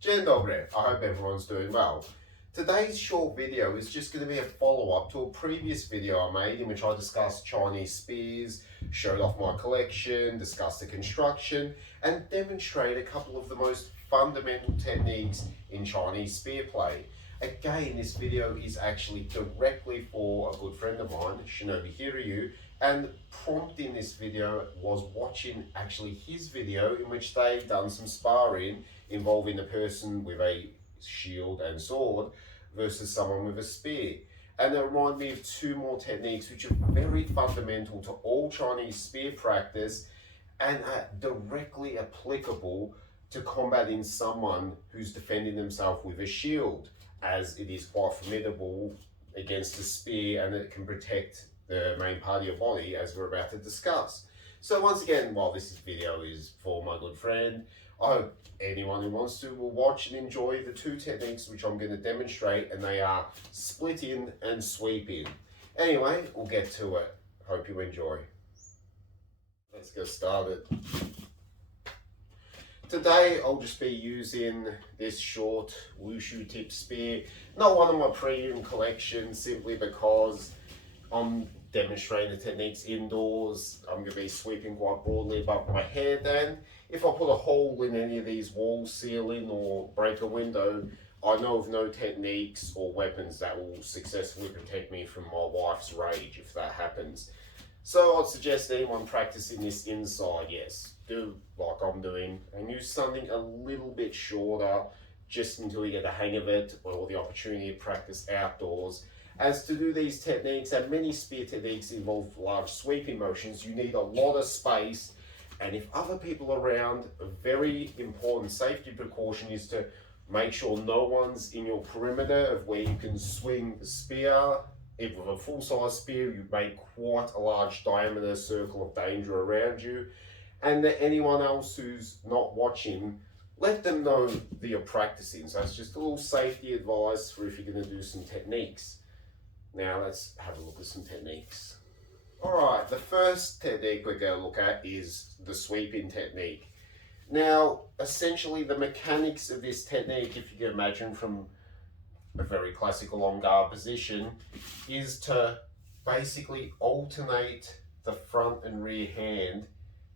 Dzień dobry, I hope everyone's doing well. Today's short video is just going to be a follow-up to a previous video I made in which I discussed Chinese spears, showed off my collection, discussed the construction, and demonstrate a couple of the most fundamental techniques in Chinese spear play. Again, this video is actually directly for a good friend of mine, Shinobi Hiryu, and prompt in this video was watching actually his video in which they've done some sparring involving a person with a shield and sword versus someone with a spear. And they remind me of two more techniques which are very fundamental to all Chinese spear practice and are directly applicable to combating someone who's defending themselves with a shield, as it is quite formidable against a spear and it can protect the main part of your body, as we're about to discuss. So once again, while this video is for my good friend, I hope anyone who wants to will watch and enjoy the two techniques which I'm going to demonstrate, and they are split in and sweep in. Anyway, we'll get to it. Hope you enjoy. Let's get started. Today I'll just be using this short wushu tip spear, not one of my premium collections, simply because I'm demonstrating the techniques indoors. I'm going to be sweeping quite broadly above my head, and if I put a hole in any of these walls, ceiling, or break a window, I know of no techniques or weapons that will successfully protect me from my wife's rage if that happens. So I'd suggest anyone practicing this inside, yes, do like I'm doing and use something a little bit shorter just until you get the hang of it, or the opportunity to practice outdoors. As to do these techniques, and many spear techniques involve large sweeping motions, you need a lot of space. And if other people are around, a very important safety precaution is to make sure no one's in your perimeter of where you can swing the spear. If with a full-size spear, you make quite a large diameter circle of danger around you. And that anyone else who's not watching, let them know that you're practicing. So it's just a little safety advice for if you're going to do some techniques. Now let's have a look at some techniques. Alright, the first technique we're going to look at is the sweeping technique. Now, essentially the mechanics of this technique, if you can imagine from a very classical on guard position, is to basically alternate the front and rear hand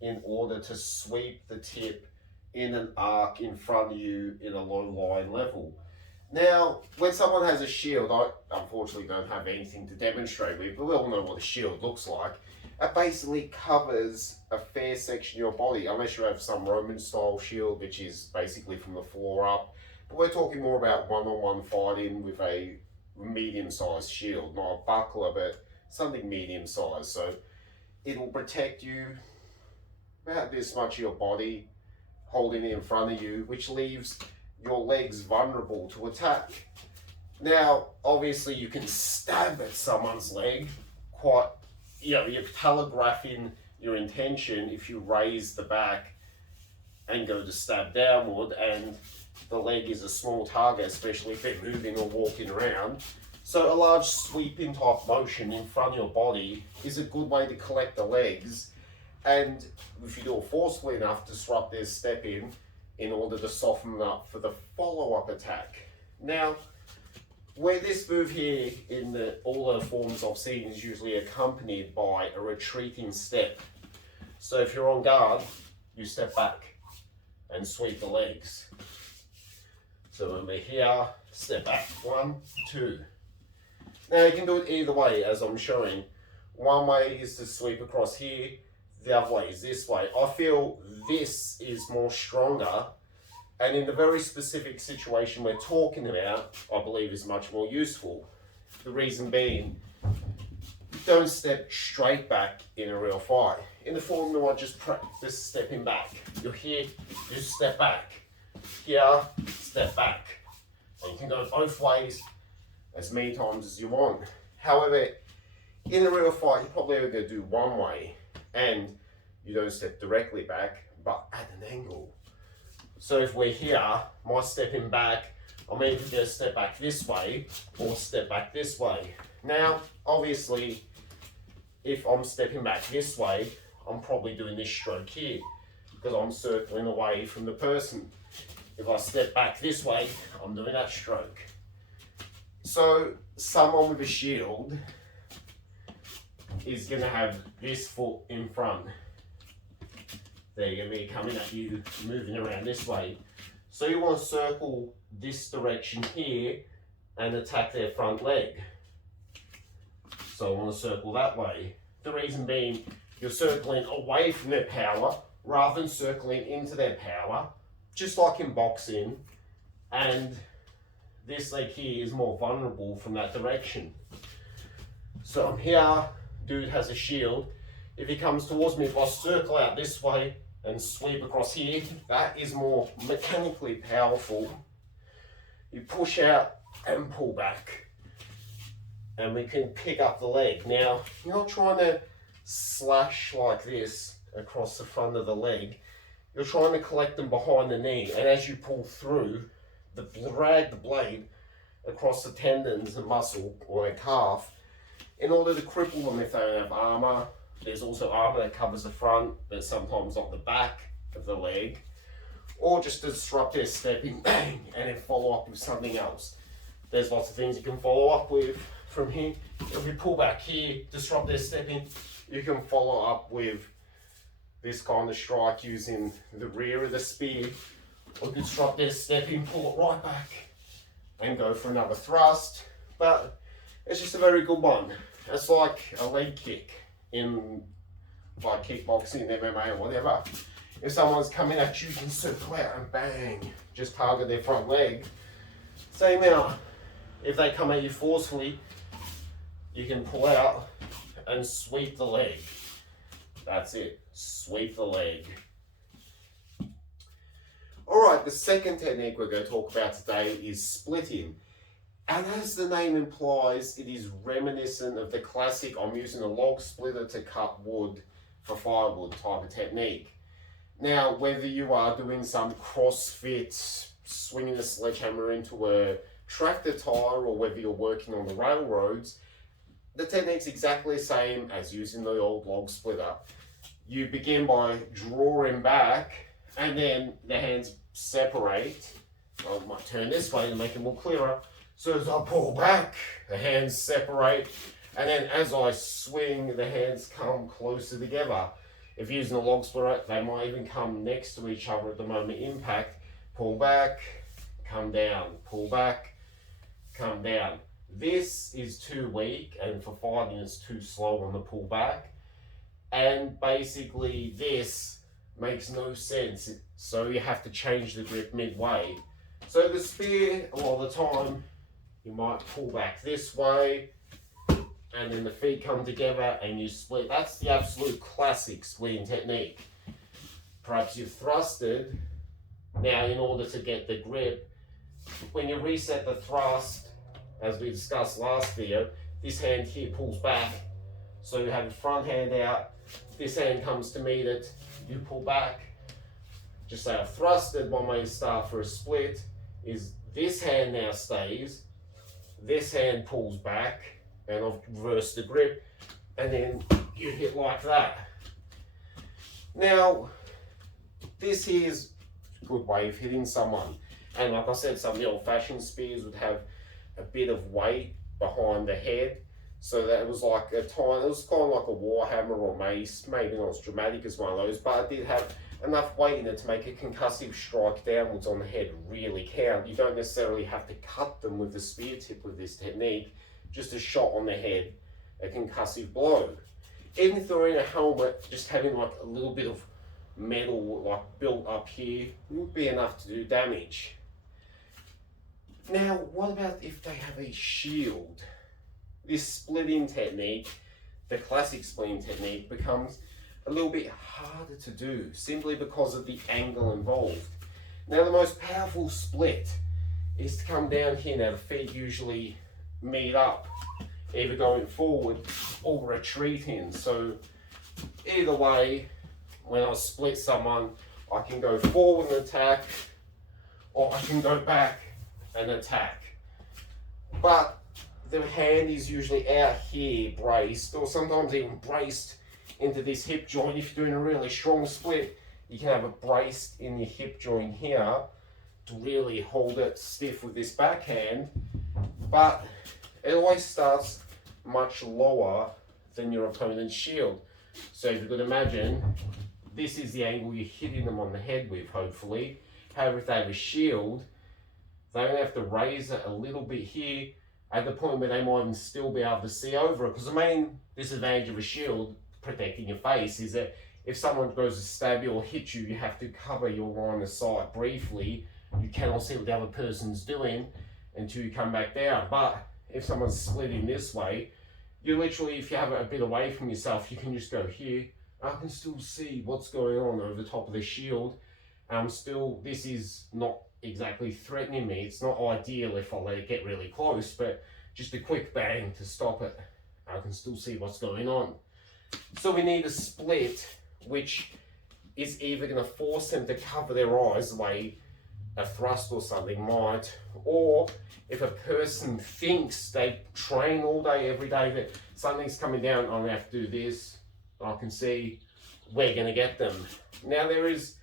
in order to sweep the tip in an arc in front of you in a low line level. Now, when someone has a shield, I unfortunately don't have anything to demonstrate with, but we all know what a shield looks like. It basically covers a fair section of your body, unless you have some Roman style shield, which is basically from the floor up. But we're talking more about one-on-one fighting with a medium-sized shield, not a buckler, but something medium-sized. So it'll protect you about this much of your body, holding it in front of you, which leaves your legs vulnerable to attack. Now, obviously you can stab at someone's leg quite, you're telegraphing your intention if you raise the back and go to stab downward, and the leg is a small target, especially if they're moving or walking around. So a large sweeping type motion in front of your body is a good way to collect the legs, and if you do it forcefully enough, disrupt their step in order to soften them up for the follow-up attack. Now, where this move here in all the forms I've seen is usually accompanied by a retreating step. So if you're on guard, you step back and sweep the legs. So when we're here, step back, 1, 2. Now you can do it either way, as I'm showing. One way is to sweep across here, the other way is this way. I feel this is more stronger, and in the very specific situation we're talking about, I believe is much more useful. The reason being, don't step straight back in a real fight. In the form I just practice stepping back. You're here, you step back. Here, step back. And you can go both ways as many times as you want. However, in a real fight, you're probably only going to do one way, and you don't step directly back, but at an angle. So if we're here, my stepping back, I'm either going to step back this way or step back this way. Now, obviously, if I'm stepping back this way, I'm probably doing this stroke here because I'm circling away from the person. If I step back this way, I'm doing that stroke. So someone with a shield is going to have this foot in front. They're going to be coming at you, moving around this way. So you want to circle this direction here and attack their front leg. So I want to circle that way. The reason being, you're circling away from their power rather than circling into their power, just like in boxing. And this leg here is more vulnerable from that direction. So I'm here, dude has a shield. If he comes towards me, if I circle out this way and sweep across here, that is more mechanically powerful. You push out and pull back, and we can pick up the leg. Now, you're not trying to slash like this across the front of the leg. You're trying to collect them behind the knee, and as you pull through, drag the blade across the tendons and muscle or a calf in order to cripple them if they don't have armor. There's also armor that covers the front, but sometimes not the back of the leg, or just to disrupt their stepping, bang, and then follow up with something else. There's lots of things you can follow up with from here. If you pull back here, disrupt their stepping, you can follow up with this kind of strike using the rear of the spear, or disrupt their stepping, pull it right back, and go for another thrust. But it's just a very good one. It's like a leg kick in like kickboxing, MMA, or whatever. If someone's coming at you, you can circle out and bang, just target their front leg. Same out. If they come at you forcefully, you can pull out and sweep the leg. That's it, sweep the leg. Alright, the second technique we're going to talk about today is splitting. And as the name implies, it is reminiscent of the classic I'm using a log splitter to cut wood for firewood type of technique. Now, whether you are doing some CrossFit, swinging a sledgehammer into a tractor tire, or whether you're working on the railroads, the technique's exactly the same as using the old log splitter. You begin by drawing back, and then the hands separate. I might turn this way to make it more clearer. So as I pull back, the hands separate, and then as I swing, the hands come closer together. If you're using a log splitter, they might even come next to each other at the moment of impact. Pull back, come down, pull back, come down. This is too weak, and for fighting it's too slow on the pull back. And basically this makes no sense, so you have to change the grip midway. So the spear, a lot of the time, you might pull back this way, and then the feet come together and you split. That's the absolute classic splitting technique. Perhaps you've thrusted. Now, in order to get the grip, when you reset the thrust, as we discussed last video, this hand here pulls back. So you have the front hand out, this hand comes to meet it, you pull back. Just say I've thrusted. One way to start for a split is this hand now stays, this hand pulls back, and I've reversed the grip, and then you hit like that. Now, this here is a good way of hitting someone. And like I said, some of the old-fashioned spears would have a bit of weight behind the head, so that it was like it was kind of like a warhammer or mace, maybe not as dramatic as one of those, but it did have enough weight in it to make a concussive strike downwards on the head really count. You don't necessarily have to cut them with the spear tip with this technique, just a shot on the head, a concussive blow. Even if they're in a helmet, just having like a little bit of metal like built up here would be enough to do damage. Now, what about if they have a shield? This splitting technique, the classic splitting technique, becomes a little bit harder to do simply because of the angle involved. Now, the most powerful split is to come down here. Now, the feet usually meet up, either going forward or retreating. So either way, when I split someone, I can go forward and attack, or I can go back and attack. But the hand is usually out here braced, or sometimes even braced into this hip joint. If you're doing a really strong split, you can have it braced in your hip joint here to really hold it stiff with this backhand, but it always starts much lower than your opponent's shield. So if you could imagine, this is the angle you're hitting them on the head with, hopefully. However, if they have a shield, they only have to raise it a little bit here at the point where they might even still be able to see over it. Because the main disadvantage of a shield protecting your face is that if someone goes to stab you or hit you, you have to cover your line of sight briefly. You cannot see what the other person's doing until you come back down. But if someone's splitting this way, you literally, if you have it a bit away from yourself, you can just go here. I can still see what's going on over the top of the shield. This is not exactly threatening me. It's not ideal if I let it get really close, but just a quick bang to stop it. I can still see what's going on. So we need a split, which is either going to force them to cover their eyes the way a thrust or something might, or if a person thinks they train all day, every day, that something's coming down, I'm going to have to do this, I can see we're going to get them. Now there is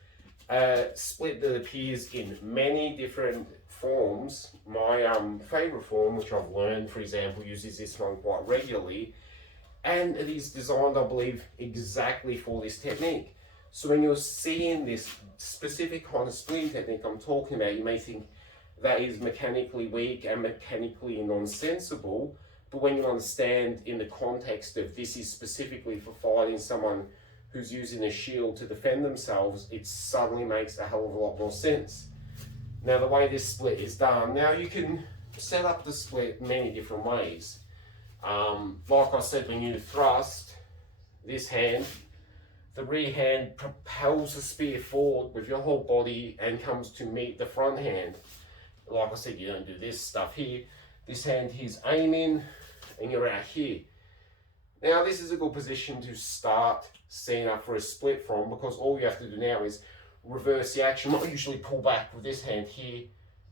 a split that appears in many different forms. My favorite form, which I've learned, for example, uses this one quite regularly, and it is designed, I believe, exactly for this technique. So when you're seeing this specific kind of splitting technique I'm talking about, you may think that is mechanically weak and mechanically nonsensible, but when you understand in the context of this is specifically for fighting someone who's using a shield to defend themselves, it suddenly makes a hell of a lot more sense. Now the way this split is done, now you can set up the split many different ways. Like I said, when you thrust this hand, the rear hand propels the spear forward with your whole body and comes to meet the front hand. Like I said, you don't do this stuff here. This hand here's aiming and you're out here. Now this is a good position to start setting up for a split from, because all you have to do now is reverse the action. I usually pull back with this hand here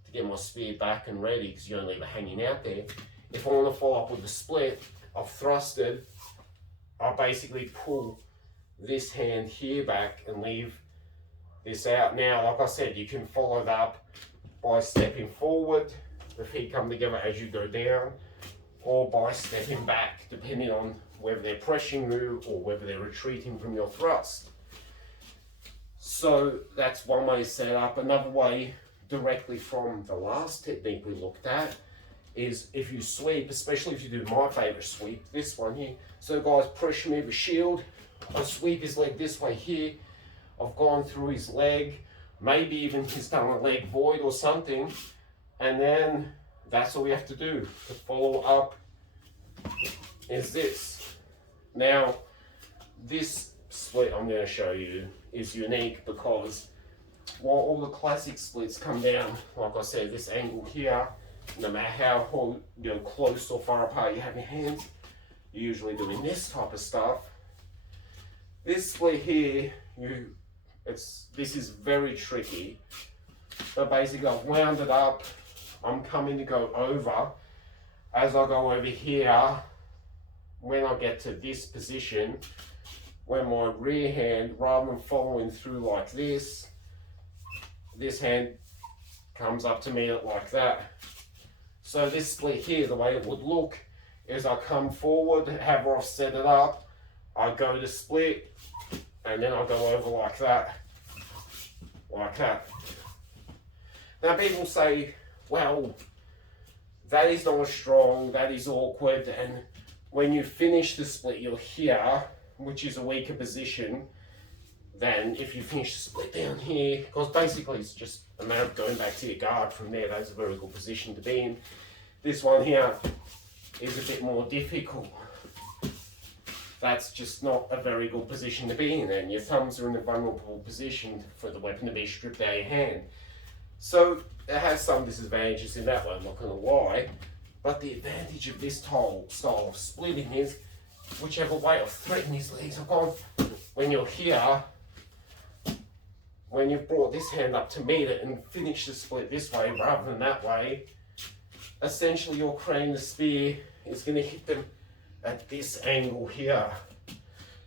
to get my spear back and ready, because you don't leave it hanging out there. If I want to follow up with a split, I've thrusted, I basically pull this hand here back and leave this out. Now, like I said, you can follow that up by stepping forward, the feet come together as you go down, or by stepping back, depending on whether they're pressing you or whether they're retreating from your thrust. So that's one way to set it up. Another way, directly from the last technique we looked at, is if you sweep, especially if you do my favorite sweep, this one here. So guys, pressure me with a shield, I sweep his leg this way here, I've gone through his leg, maybe even he's done a leg void or something, and then that's all we have to do to follow up is this. Now, this split I'm going to show you is unique because while all the classic splits come down, like I said, this angle here, no matter how close or far apart you have your hands, you're usually doing this type of stuff. This split here, this is very tricky, but basically I've wound it up, I'm coming to go over. As I go over here, when I get to this position, when my rear hand, rather than following through like this hand comes up to meet it like that. So this split here, the way it would look is I come forward, however I've set it up, I go to split, and then I go over like that. Like that. Now people say, well, that is not strong, that is awkward, and when you finish the split you're here, which is a weaker position than if you finish the split down here, because basically it's just a matter of going back to your guard from there. That's a very good position to be in. This one here is a bit more difficult. That's just not a very good position to be in, and your thumbs are in a vulnerable position for the weapon to be stripped out of your hand. So it has some disadvantages in that way, I'm not going to lie, but the advantage of this style of splitting is whichever way I've threatened his legs have gone, when you're here, when you've brought this hand up to meet it and finish the split this way rather than that way, essentially you're creating the spear is going to hit them at this angle here.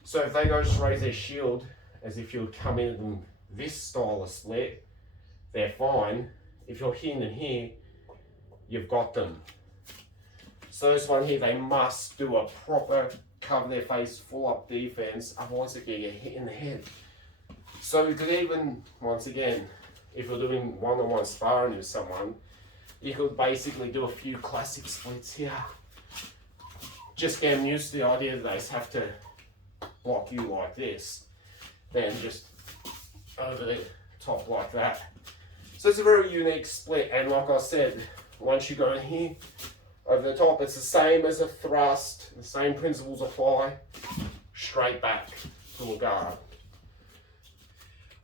So if they go to raise their shield as if you would come in this style of split, they're fine. if you're hitting them here, you've got them. So this one here, they must do a proper cover their face full up defense, otherwise they get hit in the head. So you could even, once again, if you're doing one-on-one sparring with someone, you could basically do a few classic splits here. Just get them used to the idea that they just have to block you like this, then just over the top like that. So it's a very unique split, and like I said, once you go in here, over the top, it's the same as a thrust, the same principles apply, straight back to a guard.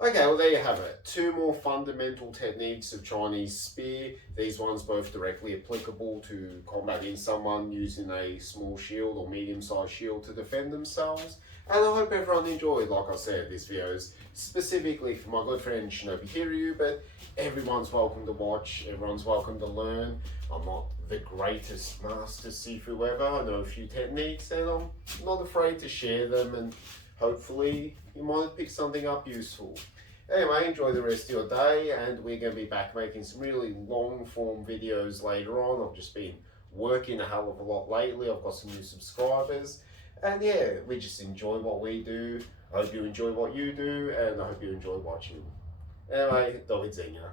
Okay, well there you have it. 2 more fundamental techniques of Chinese spear. These ones both directly applicable to combating someone using a small shield or medium-sized shield to defend themselves. And I hope everyone enjoyed, like I said, this video is specifically for my good friend Shinobi Hiryu, but everyone's welcome to watch, everyone's welcome to learn. I'm not the greatest master Sifu ever. I know a few techniques and I'm not afraid to share them, and hopefully you might pick something up useful. Anyway, enjoy the rest of your day, and we're going to be back making some really long form videos later on. I've just been working a hell of a lot lately. I've got some new subscribers, and yeah, we just enjoy what we do. I hope you enjoy what you do, and I hope you enjoy watching. Anyway, do widzenia.